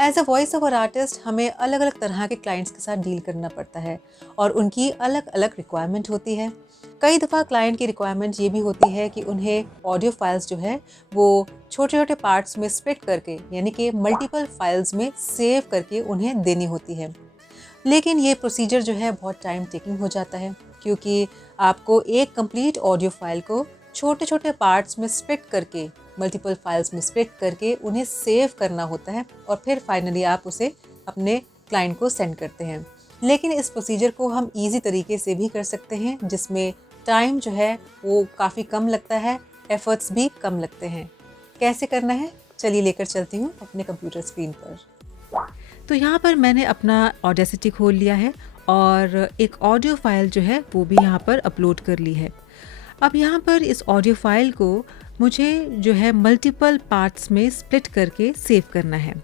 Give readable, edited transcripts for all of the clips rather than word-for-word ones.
As a voice over artist हमें अलग अलग तरह के क्लाइंट्स के साथ डील करना पड़ता है और उनकी अलग अलग रिक्वायरमेंट होती है। कई दफ़ा क्लाइंट की रिक्वायरमेंट ये भी होती है कि उन्हें ऑडियो फाइल्स जो है वो छोटे छोटे पार्ट्स में स्प्लिट करके यानी कि मल्टीपल फाइल्स में सेव करके उन्हें देनी होती है। लेकिन ये प्रोसीजर जो है बहुत टाइम टेकिंग हो जाता है, क्योंकि आपको एक कंप्लीट ऑडियो फाइल को छोटे छोटे पार्ट्स में स्प्लिट करके मल्टीपल फाइल्स में स्प्लिट करके उन्हें सेव करना होता है और फिर फाइनली आप उसे अपने क्लाइंट को सेंड करते हैं। लेकिन इस प्रोसीजर को हम ईजी तरीके से भी कर सकते हैं, जिसमें टाइम जो है वो काफ़ी कम लगता है, एफर्ट्स भी कम लगते हैं। कैसे करना है, चलिए लेकर चलती हूँ अपने कंप्यूटर स्क्रीन पर। तो यहाँ पर मैंने अपना ऑडेसिटी खोल लिया है और एक ऑडियो फाइल जो है वो भी यहाँ पर अपलोड कर ली है। अब यहाँ पर इस ऑडियो फाइल को मुझे जो है मल्टीपल पार्ट्स में स्प्लिट करके सेव करना है।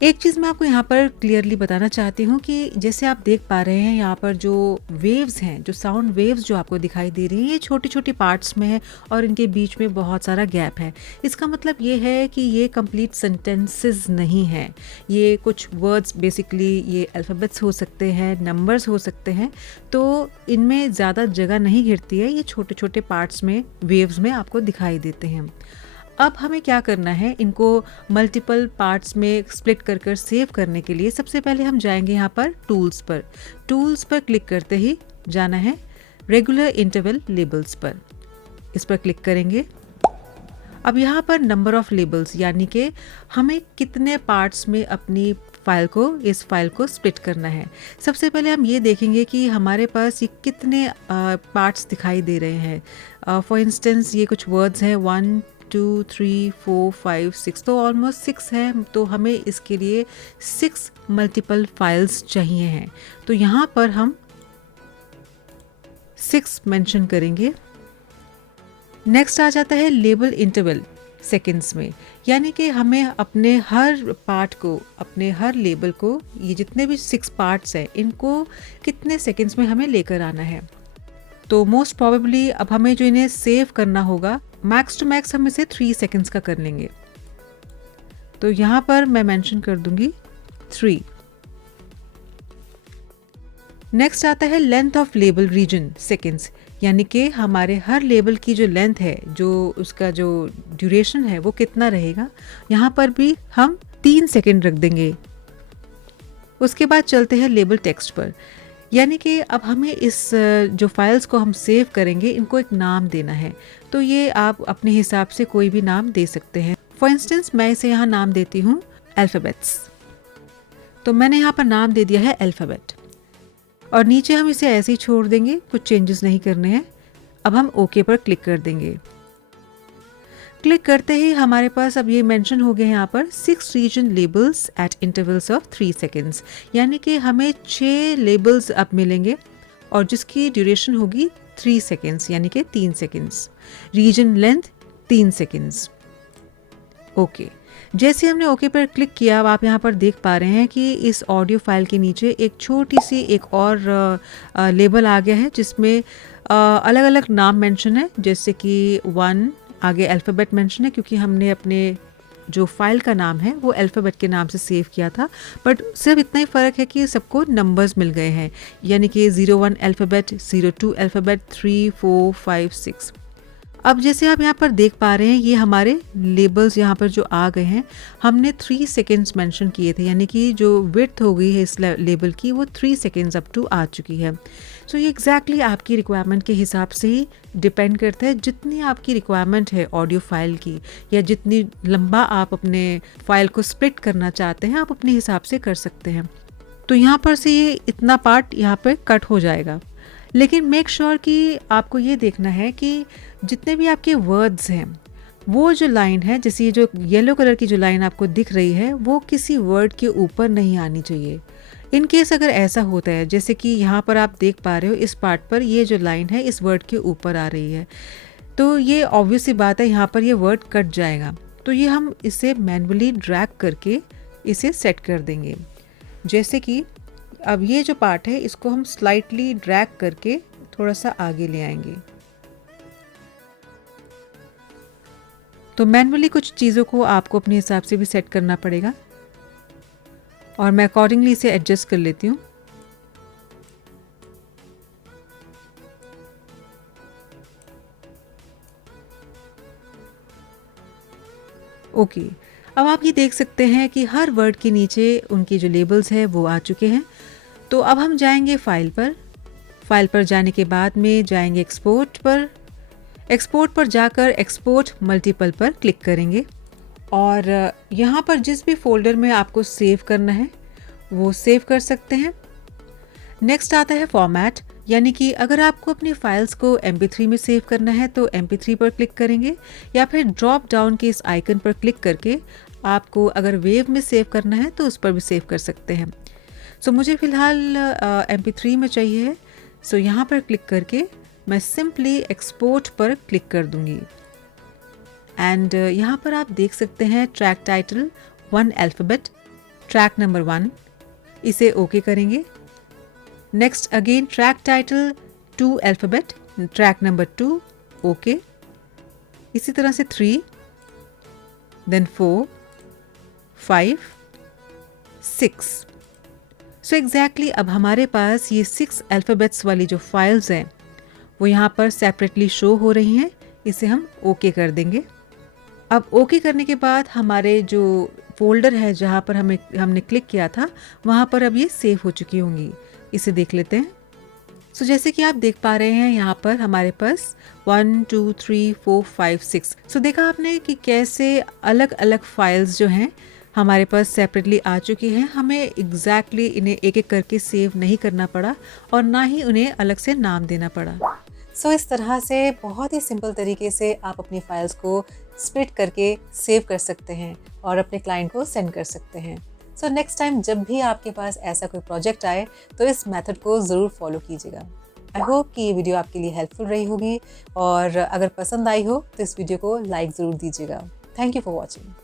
एक चीज़ मैं आपको यहाँ पर क्लियरली बताना चाहती हूँ कि जैसे आप देख पा रहे हैं यहाँ पर जो वेव्स हैं, जो साउंड वेव्स जो आपको दिखाई दे रही हैं, ये छोटी छोटी पार्ट्स में है और इनके बीच में बहुत सारा गैप है। इसका मतलब ये है कि ये कंप्लीट सेंटेंसेस नहीं हैं। ये कुछ वर्ड्स बेसिकली ये अल्फ़ाबेट्स हो सकते हैं, नंबर्स हो सकते हैं, तो इनमें ज़्यादा जगह नहीं घिरती है। ये छोटे छोटे पार्ट्स में वेव्स में आपको दिखाई देते हैं। अब हमें क्या करना है, इनको मल्टीपल पार्ट्स में स्प्लिट कर कर सेव करने के लिए सबसे पहले हम जाएंगे यहाँ पर टूल्स पर क्लिक करते ही जाना है रेगुलर इंटरवल लेबल्स पर। इस पर क्लिक करेंगे। अब यहाँ पर नंबर ऑफ लेबल्स यानी कि हमें कितने पार्ट्स में अपनी इस फाइल को स्प्लिट करना है। सबसे पहले हम ये देखेंगे कि हमारे पास ये कितने पार्ट्स दिखाई दे रहे हैं। फॉर इंस्टेंस ये कुछ वर्ड्स हैं 1 2 3 4 5 6, तो ऑलमोस्ट 6 है, तो हमें इसके लिए 6 मल्टीपल फाइल्स चाहिए हैं। तो यहाँ पर हम 6 मेंशन करेंगे। नेक्स्ट आ जाता है लेबल इंटरवल सेकेंड्स में, यानी कि हमें अपने हर पार्ट को, अपने हर लेबल को, ये जितने भी 6 पार्ट्स हैं, इनको कितने सेकेंड्स में हमें लेकर आना है। तो मोस्ट प्रोबेबली अब हमें जो इन्हें सेव करना होगा, मैक्स टू मैक्स हम इसे 3 सेकेंड्स का कर लेंगे। तो यहाँ पर मैं मेंशन कर दूंगी 3। नेक्स्ट आता है length of label region seconds, यानी कि हमारे हर लेबल की जो लेंथ है, जो उसका जो ड्यूरेशन है वो कितना रहेगा। यहाँ पर भी हम 3 सेकेंड रख देंगे। उसके बाद चलते हैं लेबल टेक्स्ट पर, यानी कि अब हमें इस जो फाइल्स को हम सेव करेंगे इनको एक नाम देना है। तो ये आप अपने हिसाब से कोई भी नाम दे सकते हैं। फॉर इंस्टेंस मैं इसे यहाँ नाम देती हूँ अल्फ़ाबेट्स। तो मैंने यहाँ पर नाम दे दिया है अल्फ़ाबेट और नीचे हम इसे ऐसे ही छोड़ देंगे, कुछ चेंजेस नहीं करने हैं। अब हम ओके पर क्लिक कर देंगे। क्लिक करते ही हमारे पास अब ये मेंशन हो गए हैं यहाँ पर 6 region labels at intervals of 3 seconds, यानी कि हमें 6 लेबल्स अब मिलेंगे और जिसकी ड्यूरेशन होगी 3 सेकेंड्स, यानी कि 3 seconds. Region length 3 seconds. Okay, जैसे हमने ओके पर क्लिक किया, अब आप यहाँ पर देख पा रहे हैं कि इस ऑडियो फाइल के नीचे एक छोटी सी एक और लेबल आ गया है, जिसमें अलग अलग नाम मेंशन है। जैसे कि 1 आगे अल्फ़ाबेट मेंशन है, क्योंकि हमने अपने जो फाइल का नाम है वो अल्फ़ाबेट के नाम से सेव किया था, बट सिर्फ इतना ही फ़र्क है कि सबको नंबर्स मिल गए हैं, यानी कि 01 अल्फ़ाबेट, 02 अल्फ़ाबेट, 3 4 5 6। अब जैसे आप यहाँ पर देख पा रहे हैं, ये हमारे लेबल्स यहाँ पर जो आ गए हैं, हमने 3 सेकेंड्स मेंशन किए थे, यानी कि जो विड्थ हो गई है इस लेबल की वो 3 सेकेंड्स अप टू आ चुकी है। सो ये एग्जैक्टली आपकी रिक्वायरमेंट के हिसाब से ही डिपेंड करता है। जितनी आपकी रिक्वायरमेंट है ऑडियो फाइल की, या जितनी लंबा आप अपने फाइल को स्प्लिट करना चाहते हैं, आप अपने हिसाब से कर सकते हैं। तो यहाँ पर से ये इतना पार्ट यहाँ पर कट हो जाएगा, लेकिन मेक श्योर कि आपको ये देखना है कि जितने भी आपके वर्ड्स हैं, वो जो लाइन है, जैसे ये जो येलो कलर की जो लाइन आपको दिख रही है, वो किसी वर्ड के ऊपर नहीं आनी चाहिए। इन केस अगर ऐसा होता है, जैसे कि यहाँ पर आप देख पा रहे हो इस पार्ट पर ये जो लाइन है इस वर्ड के ऊपर आ रही है, तो ये ऑब्वियस सी बात है, यहाँ पर ये वर्ड कट जाएगा। तो ये हम इसे मैन्युअली ड्रैग करके इसे सेट कर देंगे। जैसे कि अब ये जो पार्ट है इसको हम स्लाइटली ड्रैग करके थोड़ा सा आगे ले आएंगे। तो मैन्युअली कुछ चीज़ों को आपको अपने हिसाब से भी सेट करना पड़ेगा। और मैं अकॉर्डिंगली इसे एडजस्ट कर लेती हूँ। ओके, अब आप ये देख सकते हैं कि हर वर्ड के नीचे उनके जो लेबल्स हैं वो आ चुके हैं। तो अब हम जाएंगे फाइल पर। फाइल पर जाने के बाद में जाएंगे एक्सपोर्ट पर। एक्सपोर्ट पर जाकर एक्सपोर्ट मल्टीपल पर क्लिक करेंगे और यहाँ पर जिस भी फोल्डर में आपको सेव करना है वो सेव कर सकते हैं। नेक्स्ट आता है फॉर्मेट, यानी कि अगर आपको अपनी फाइल्स को MP3 में सेव करना है तो MP3 पर क्लिक करेंगे, या फिर ड्रॉप डाउन के इस आइकन पर क्लिक करके आपको अगर वेव में सेव करना है तो उस पर भी सेव कर सकते हैं। सो मुझे फ़िलहाल MP3 में चाहिए, सो यहाँ पर क्लिक करके मैं सिंपली एक्सपोर्ट पर क्लिक कर दूंगी। एंड यहाँ पर आप देख सकते हैं track title 1 alphabet, track number 1, इसे ओके करेंगे। Next again track title 2 alphabet, track number 2, okay. इसी तरह से 3, देन 4, 5, 6। सो एग्जैक्टली अब हमारे पास ये 6 अल्फ़ाबेट्स वाली जो फाइल्स हैं वो यहाँ पर सेपरेटली शो हो रही हैं। इसे हम ओके कर देंगे। अब ओके करने के बाद हमारे जो फोल्डर है जहाँ पर हमने क्लिक किया था वहाँ पर अब ये सेव हो चुकी होंगी। इसे देख लेते हैं। सो जैसे कि आप देख पा रहे हैं यहाँ पर हमारे पास 1 2 3 4 5 6। सो देखा आपने कि कैसे अलग अलग फाइल्स जो हैं हमारे पास सेपरेटली आ चुकी हैं। हमें एग्जैक्टली इन्हें एक एक करके सेव नहीं करना पड़ा और ना ही उन्हें अलग से नाम देना पड़ा। सो इस तरह से बहुत ही सिंपल तरीके से आप अपनी फाइल्स को स्प्लिट करके सेव कर सकते हैं और अपने क्लाइंट को सेंड कर सकते हैं। सो नेक्स्ट टाइम जब भी आपके पास ऐसा कोई प्रोजेक्ट आए तो इस मेथड को ज़रूर फॉलो कीजिएगा। आई होप कि ये वीडियो आपके लिए हेल्पफुल रही होगी और अगर पसंद आई हो तो इस वीडियो को लाइक ज़रूर दीजिएगा। Thank you for watching.